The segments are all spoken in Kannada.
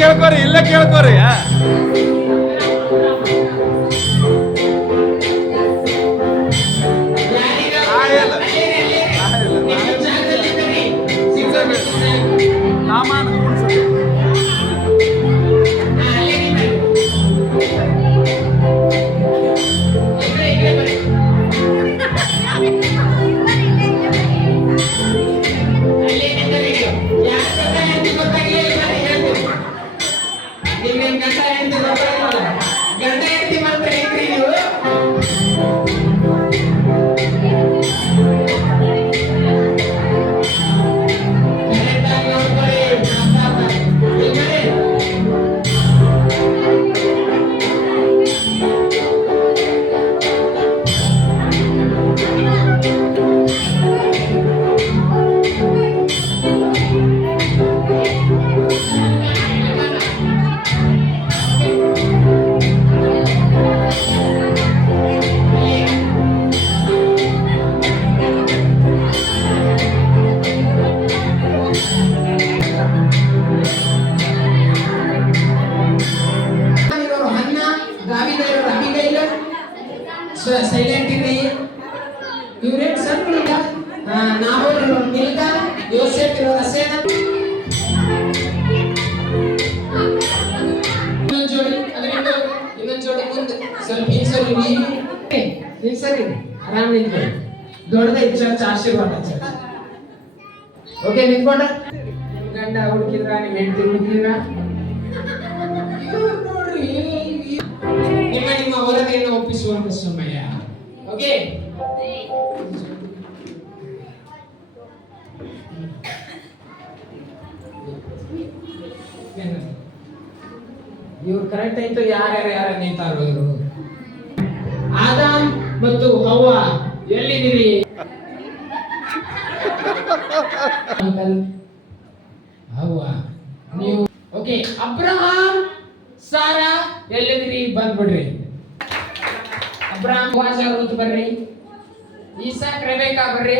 ಕೇಳ್ಕೋರಿ, ಇಲ್ಲೇ ಕೇಳ್ಕೋರಿ. ಸಾಮಾನು ಕೂಡ್ಸೋದು. ಗಂಡ ಹೆಂಡತಿ ಮಾತ್ರ ಏನ್ರಿ ನೀವು? ಸೈಲೆಂಟ್ ಇರಿ. ಇವ್ರೇನ್ ಸಣ್ಣ ನಾವು ಮಿಲ್ಕ ಯೋಸೆಫ್ ಇರೋ ರಸೇನ ಇನ್ನೊಂದು ಜೋಡಿ ಮುಂದೆ ಸ್ವಲ್ಪ ಹಿಂಸರಿ ಆರಾಮ್ ನಿಂತ್ಕೊಳ್ಳಿ. ದೊಡ್ಡದೈದು ಚರ್ಚ್, ಆಶೀರ್ವಾದ ಚರ್ಚ್. ಓಕೆ, ನಿಂತ್ಕೊಂಡ ಗಂಡ ಹುಡುಕಿದ್ರ, ನಿಮ್ ಹೆಂಡತಿ ಹುಡುಕಿದ್ರ, ನೋಡ್ರಿ ನಿಮ್ಮ ವರದಿಯನ್ನು ಒಪ್ಪಿಸುವಂತ ಸಮಯ. ಓಕೆ, ಇವ್ರು ಕರೆಕ್ಟ್ ಆಯ್ತು. ಯಾರ್ಯಾರು ನಿಂತಾರೋ ಇವರು? ಆದಾಮ್ ಮತ್ತು ಹವ್ವ ಎಲ್ಲಿದ್ದೀರಿ? ಹವ್ವ ನೀವು. ಓಕೆ, ಅಬ್ರಹಾಂ ಸಾರಾ ಎಲ್ಲಿದ್ದೀರಿ? ಬಂದ್ಬಿಡ್ರಿ. ಅಬ್ರಹಾಂ ವಾಸ ರೂತ್ ಬರ್ರಿ. ಈಸಾಕ್ ರೆಬೆಕಾ ಬರ್ರಿ.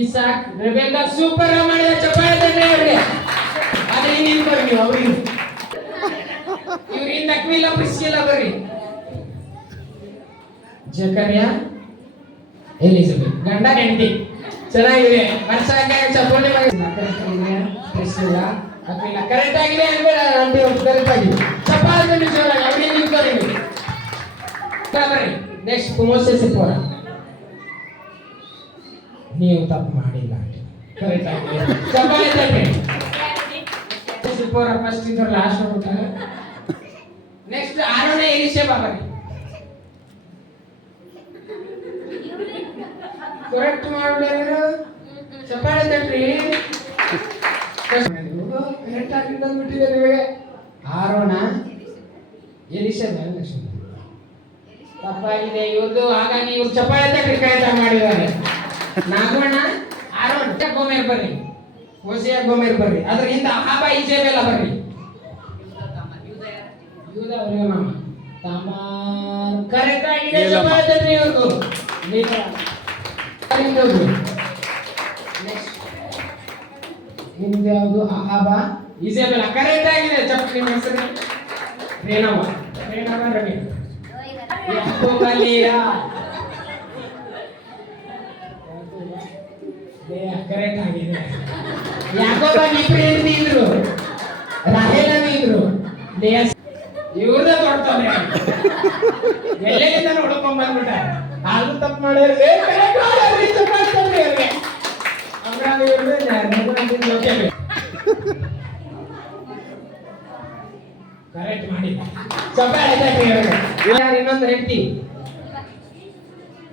ಈಸಾಕ್ ರೆಬೆಕಾ ಸೂಪರ್ ಮಾಡಿದ. ಚಪ್ಪಾಳೆ ತಟ್ಟಿ ಅವ್ರಿಗೆ. ಅದೇ ನೀನ್ ಬರ್ರಿ ನೀವು ಅವ್ರಿಗೆ. ಇವ್ರಿಂದ ಅಕ್ವಿಲ ಪ್ರಿಸ್ಕಿಲ ಬರ್ರಿ. ಜಕರ್ಯ ಎಲಿಜಬೆತ್ ಗಂಡ ಹೆಂಡತಿ ಚೆನ್ನಾಗಿದೆ. ವರ್ಷ ಚಪ್ಪಾಳೆ ಪ್ರಿಸ್ಕಿಲ ಅಕ್ವಿಲ ಕರೆಕ್ಟ್ ಆಗಿದೆ ಅನ್ಬೇಡ. ಆಂಟಿ ಕರೆಕ್ಟ್ ಆಗಿದೆ. ಚಪ್ಪಾಳೆ ತಟ್ಟಿ ಜೋರಾಗಿ ಅವ್ರಿಗೆ ನಿಂತ್ಕೊಳ್ಳಿ. ಬರ್ರಿ. Next Moses Zipporah. ನೀವು ತಪ್ಪು ಮಾಡಿಲ್ಲ, ಕರೆಕ್ಟ್ ಆಗಿದೆ. ಚಪ್ಪಾಳೆ ತಟ್ಟಿ. ಸಿಪ್ಪೋರ ಫಸ್ಟ್ ಇದ್ರ ಲಾಸ್ಟ್ ಹೋಗ್ತಾರೆ. ನೆಕ್ಸ್ಟ್ ಆರೋನ ಎಲಿಷೆಬಾ ಬರ್ರಿ. ಕರೆಕ್ಟ್ ಮಾಡ್ಬಿಡ್ರಿ. ಚಪ್ಪಾಳೆ ತಟ್ಟಿ. ಕರೆಕ್ಟ್ ಆಗಿ ಬಂದ್ಬಿಟ್ಟಿದೆ ನಿಮಗೆ. ಆರೋನ ಎಲಿಷೆಬಾ ತಪ್ಪಾಗಿದೆ ಇವ್ರದ್ದು. ಹಾಗಾಗಿ ಇವ್ರು ಚಪ್ಪಾಳೆ ತಟ್ಟಿ ಕರೆಕ್ಟ್ ಮಾಡಿದ್ದಾರೆ. ನಾಗಣ್ಣ ಆರೋನ್ ಗೋಮೇರ್ ಬರ್ರಿ. ಹೋಸಿಯ ಗೋಮೇರ್ ಬರ್ರಿ. ಅದ್ರ ಹಿಂದೆ ಅಹಾಬ ಈಜೆಬೆಲ ಬರ್ರಿ. ಯೂದ ಅವರಿಗೆ ಮಾಮ ತಾಮಾರ್ ಕರೆಕ್ಟ್ ಆಗಿದೆ. ಚಪ್ಪಾಳೆ ತಟ್ಟಿ ಇವ್ರದ್ದು. ನಿಮ್ದು ಯಾವುದು? ಅಹಾಬ ಈಜೆಬೆಲ ಕರೆಕ್ಟ್ ಆಗಿದೆ. ಚಪ್ಪಾಳೆ. ನಿಮ್ಮ ಹೆಸರು ರೇಣವ. ರೇಣವ ರವಿ. ಯಾಕೋಬ ಲೇಯಾ ಕರೆಕ್ಟ್ ಆಗಿದೆ. ಯಾಕೋಬ ಇಬ್ರು ಹೆಂಡತಿದ್ರು, ರಾಹೇಲನು ಇದ್ರು, ಲೇಯಾ ಇವ್ರದೇ ಕೊಡ್ತಾನೆ. ಎಲ್ಲೆಲ್ಲಿಂದ ನೋಡ್ಕೊಂಡ್ ಬಂದ್ಬಿಟ್ಟ. ಹಾಲು ತಪ್ಪು ಮಾಡಿದ್ರೆ ಕರೆಕ್ಟ್ ಮಾಡಿ. ಇನ್ನೊಂದು ಹೆಂಡತಿ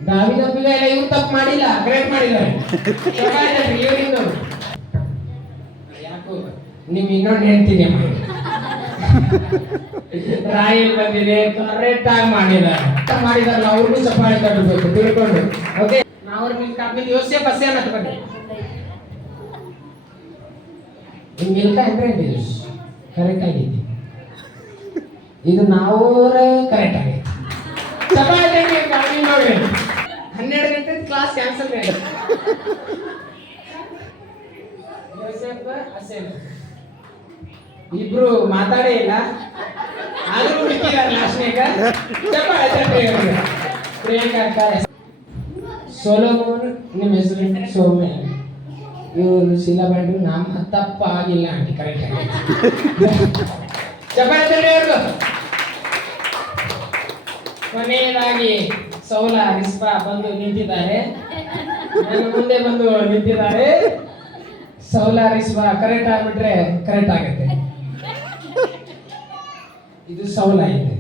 ದಾವಿದಪ್ಪಿಗ ಎಲ್ಲ ಇವ್ರು ತಪ್ಪು ಮಾಡಿಲ್ಲ, ಕರೆಕ್ಟ್ ಮಾಡಿದ್ದಾರೆ. ಯಾಕೋ ನಿಮ್ ಇನ್ನೊಂದು ಹೆಂಡ್ತಿದೆ ರಾಯಲ್ ಬಂದಿದೆ. ಕರೆಕ್ಟ್ ಆಗಿ ಮಾಡಿದಾರಲ್ಲ ಅವ್ರಿಗೂ ಚಪ್ಪಾಳೆ ತಟ್ಟಬೇಕು ತಿಳ್ಕೊಂಡು. ಓಕೆ, ನಾವು ಮಿಲ್ಕ ಯೋಸೇಫ್ ಹಸೇನ್ ಅಂತ ಬನ್ನಿ. ಮಿಲ್ಕ ಅಂದ್ರೆ ಕರೆಕ್ಟ್ ಆಗಿತ್ತು. ಇದು ನಾವು ಕರೆಕ್ಟ್ ಆಗೈತೆ. ಚಪ್ಪಾಳೆ ತಟ್ಟಿ ನೋಡಿ. 12 ಗಂಟೆ ಕ್ಲಾಸ್ ಕ್ಯಾನ್ಸಲ್ ಆಗಿದೆ. ಯೋಸೇಫ್ ಹಸೇನ್ ಇಬ್ರು ಮಾತಾಡೇ ಇಲ್ಲ ಆದ್ರೂ ಹುಡುಕಿದಾರ ಲಾಸ್ಟ್ನೇಕ ಚಪ್ಪಾಳೆ ತಟ್ರಿ ಅವ್ರಿಗೆ. ಪ್ರಿಯಾಂಕಾ ಅಕ್ಕ ಸೋಲೋಮೋನ್ ನಿಮ್ಮ ಹೆಸರು ಸೌಮ್ಯ ಇವರು ಶೀಲಾ ಬಂಡ್ರು ನಮ್ಮ ತಪ್ಪ ಆಗಿಲ್ಲ ಆಂಟಿ ಕರೆಕ್ಟ್ ಆಗಿ ಚಪ್ಪಾಳೆ ತಟ್ರಿ ಅವ್ರಿಗೂ. ಕೊನೆಯದಾಗಿ ಸೌಲ ರಿಸ್ಪಾ ಬಂದು ನಿಂತಿದ್ದಾರೆ, ನನ್ನ ಮುಂದೆ ಬಂದು ನಿಂತಿದ್ದಾರೆ. ಸೌಲ ರಿಸ್ಪಾ ಕರೆಕ್ಟ್ ಆಗ್ಬಿಟ್ರೆ ಕರೆಕ್ಟ್ ಆಗುತ್ತೆ. ಇದು ಸೌಲ ಇದೆ,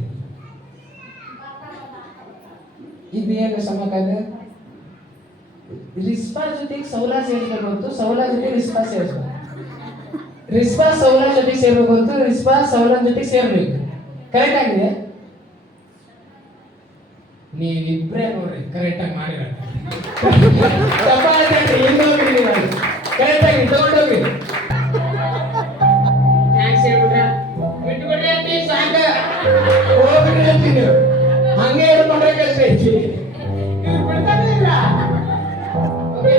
ಇದು ಏನು ಸಮಕಾಲ ರಿಸ್ಪಾ ಜೊತೆಗೆ ಸೌಲ ಸೇರಿಸ್ಬೇಕು ಹೊತ್ತು ಸೌಲ ಜೊತೆ ರಿಸ್ಪಾ ಸೇರಿಸ್ಬೇಕು. ರಿಸ್ಪಾ ಸೌಲ ಜೊತೆ ಸೇರ್ಬೇಕು ಹೊತ್ತು ರಿಸ್ಪಾ ಸೌಲನ್ ಜೊತೆ ಸೇರ್ಬೇಕು. ಕರೆಕ್ಟ್ ಆಗಿದೆ. ನೀವಿಬ್ರೇ ನೋಡ್ರಿ ಕರೆಕ್ಟ್ ಆಗಿ ಮಾಡಿರ ಕರೆಕ್ಟ್ ಆಗಿ ತಗೊಂಡೋಗ್ರಿ. ಥ್ಯಾಂಕ್ಸ್ ಹೇಳ್ಬಿಟ್ರ ಬಿಟ್ಬಿಡ್ರಿ ಅಂತೀವಿ ಸಾಕ ಹೋಗ್ಬಿಡ್ರಿ ಅಂತೀನಿ. ಹಂಗೆ ಹೇಳ್ಕೊಂಡ್ರೆ ಕೆಲಸ ಐತಿ. ನೀವು ಬಿಡ್ತಾನೆ ಇಲ್ಲ. ಓಕೆ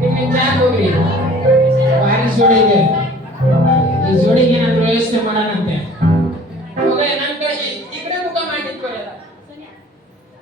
ನಿಮ್ಮ ಜಾಗ ಹೋಗ್ರಿ. ಭಾರಿ ಜೋಡಿ ಇದೆ. ಈ ಜೋಡಿಗೆ ಏನಾದ್ರು ಯೋಚನೆ ಮಾಡೋಣಂತೆ. ಓಕೆ ನನ್ನ